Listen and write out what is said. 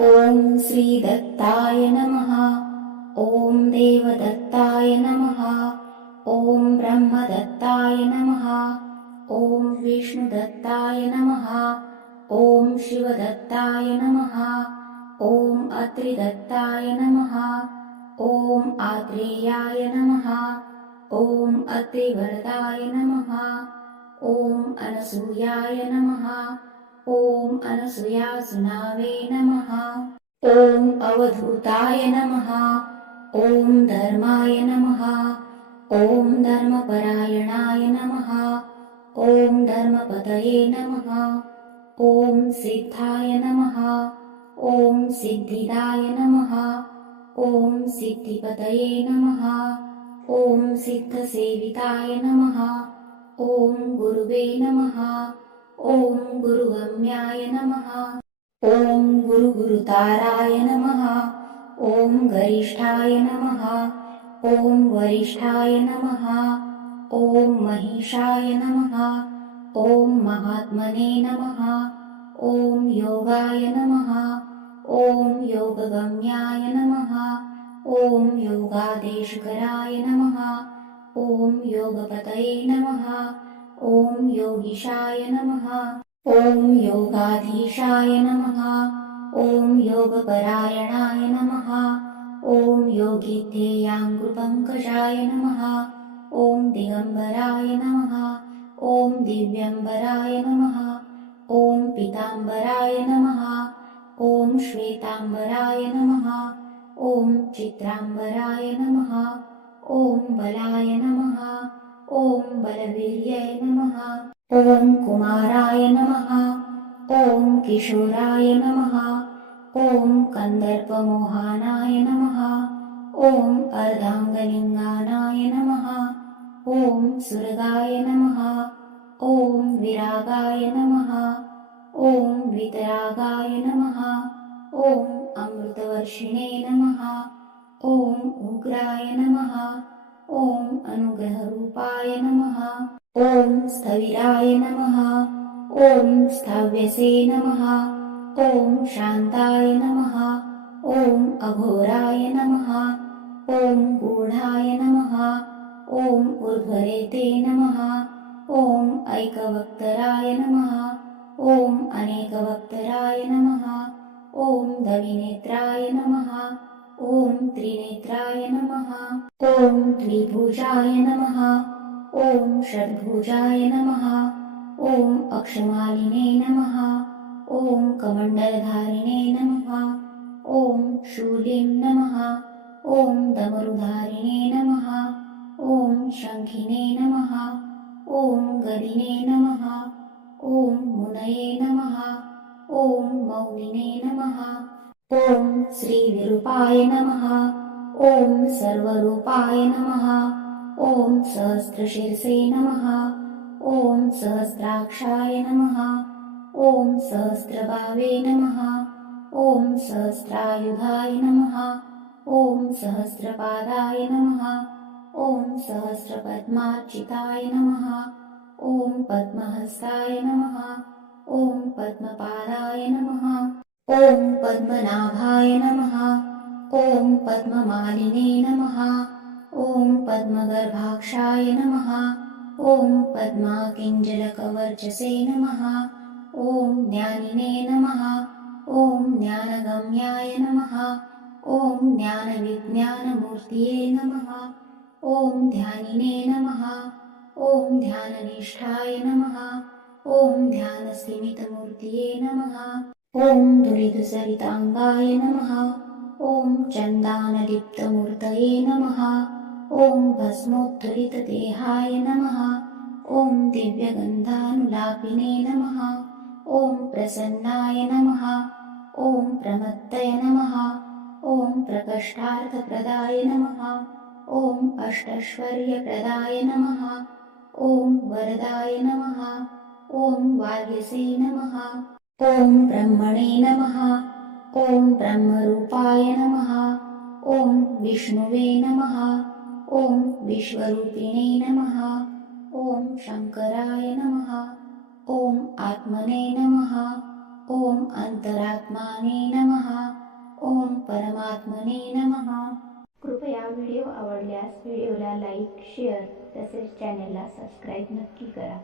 ॐ श्रीदत्ताय नमः। ॐ देवदत्ताय नमः। ॐ ब्रह्मदत्ताय नमः। ॐ विष्णुदत्ताय नमः। ॐ शिवदत्ताय नमः। ॐ अत्रिदत्ताय नमः। ॐ आत्रेयाय नमः। ॐ अत्रिवरदाय नमः। ॐ अनसूयाय नमः ॐ अनसूयासुनावे नमः। ॐ अवधूताय नमः। ॐ धर्माय नमः। ॐ धर्मपरायणाय नमः। ॐ धर्मपतये नमः। ॐ सिद्धाय नमः। ॐ सिद्धिदाय नमः। ॐ सिद्धिपतये नमः। ॐ सिद्धसेविताय नमः। ॐ गुरुवे नमः ॐ गुरुगम्याय नमः। ॐ गुरुगुरुताराय नमः। ॐ गरिष्ठाय नमः। ॐ वरिष्ठाय नमः। ॐ महिषाय नमः। ॐ महात्मने नमः। ॐ योगाय नमः। ॐ योगगम्याय नमः। ॐ योगादेशकराय नमः। ॐ योगपतये नमः ॐ योगीशाय नमः। ॐ योगाधीशाय नमः। ॐ योगपरायणाय नमः। ॐ योगिध्येयाङ्गुपङ्कजाय नमः। ॐ दिगम्बराय नमः। ॐ दिव्यम्बराय नमः। ॐ पीताम्बराय नमः। ॐ श्वेताम्बराय नमः। ॐ चित्राम्बराय नमः। ॐ बलाय नमः ॐ बलवीर्याय नमः। ॐ कुमाराय नमः। ॐ किशोराय नमः। ॐ कन्दर्पमोहानाय नमः। ॐ अर्धाङ्गलिङ्गानाय नमः। ॐ सुरगाय नमः। ॐ विरागाय नमः। ॐ वितरागाय नमः। ॐ अमृतवर्षिणे नमः। ॐ उग्राय नमः ॐ अनुग्रहरूपाय नमः। ॐ स्थविराय नमः। ॐ स्थाव्यसे नमः। ॐ शान्ताय नमः। ॐ अघोराय नमः। ॐ गूढाय नमः। ॐ ऊर्ध्वरेते नमः। ॐ ऐकवक्तराय नमः। ॐ अनेकवक्तराय नमः। ॐ दविनेत्राय नमः ॐ त्रिनेत्राय नमः ॐ द्विभुजाय नमः ॐ षड्भुजाय नमः ॐ अक्षमालिने नमः ॐ कमण्डलधारिणे नमः ॐ शूलिं नमः ॐ दमरुधारिणे नमः ॐ शङ्खिने नमः ॐ गदिने नमः ॐ मुनये नमः ॐ मौलिने नमः ॐ श्रीविरूपाय नमः। ॐ सर्वरूपाय नमः। ॐ सहस्रशीर्षे नमः। ॐ सहस्राक्षाय नमः। ॐ सहस्रभावे नमः। ॐ सहस्रायुधाय नमः। ॐ सहस्रपादाय नमः। ॐ सहस्रपद्मार्चिताय नमः। ॐ पद्महस्ताय नमः। ॐ पद्मपादाय नमः ॐ पद्मनाभाय नमः। ॐ पद्ममालिने नमः। ॐ पद्मगर्भाक्षाय नमः। ॐ पद्माकिञ्जलकवर्चसे नमः। ॐ ज्ञानिने नमः। ॐ ज्ञानगम्याय नमः। ॐ ज्ञानविज्ञानमूर्तये नमः। ॐ ध्यानिने नमः। ॐ ध्याननिष्ठाय नमः। ॐ ध्यानस्थिमितमूर्तये नमः ॐ दुरितसरिताङ्गाय नमः। ॐ चन्दानलिप्तमूर्तये नमः। ॐ भस्मोद्धरितदेहाय नमः। ॐ दिव्यगन्धानुलापिने नमः। ॐ प्रसन्नाय नमः। ॐ प्रमत्तय नमः। ॐ प्रकष्टार्थप्रदाय नमः। ॐ अष्टैश्वर्यप्रदाय नमः। ॐ वरदाय नमः। ॐ वाग्यसे नमः ॐ ब्रह्मणे नमः। ॐ ब्रह्मरूपाय नमः। ॐ विष्णुवे नमः। ॐ विश्वरूपिणे नमः। ॐ शङ्कराय नमः। ॐ आत्मने नमः। ॐ अंतरात्माने नमः। परमात्मने नमः। कृपया व्हिडिओ आवडल्यास व्हिडिओला लाईक शेअर तसेच चॅनेलला सबस्क्राईब नक्की करा.